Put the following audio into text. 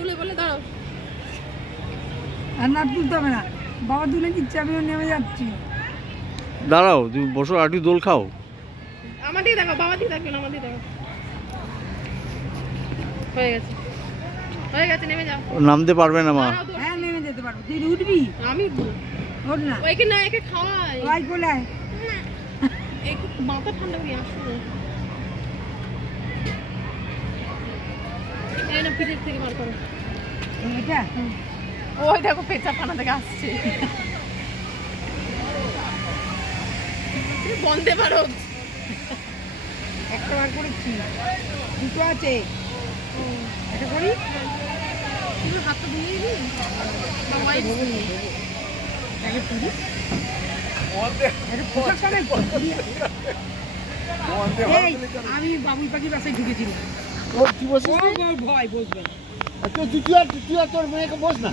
তুলে বলে দাঁড়াও। আর না তুলতে হবে না, বাবা তুলে দিচ্ছে, আমিও নেমে যাচ্ছি। দাঁড়াও, তুমি বসো আর একটু দোল খাও। আমার দিকে দেখো, বাবা দিকে দেখবেন, আমার দিকে দেখো। হয়ে গেছে, হয়ে গেছে, নেমে যাও। ও নামতে পারবে না মা। দাঁড়াও, দৌড়। হ্যাঁ নেমে যেতে পারবো, তুই উঠবি? আমি উঠবো। ওঠ না, ওইকে না, একে খাওয়াই। ভাই কোলায়। একটু মাথা ঠান্ডা করি, আসো। এই না, পিঠের থেকে বার করো। এটা ওই দেখো পেঁচাখানা থেকে আসছে। তুমি বন্ধে পারো। একটা বার করেছি, দুটো আছে, একটা করি। তুমি হাতটা ধুয়ে দিবি? বাবাই একটা তুলি, একটা পোশাক সাজাই করি। এই, আমি বাবুই পাখির বাসায় ঢুকেছিলাম। ও তুই বসিস ও ভয় বসবেন। তুই তোর মেয়েকে বস না।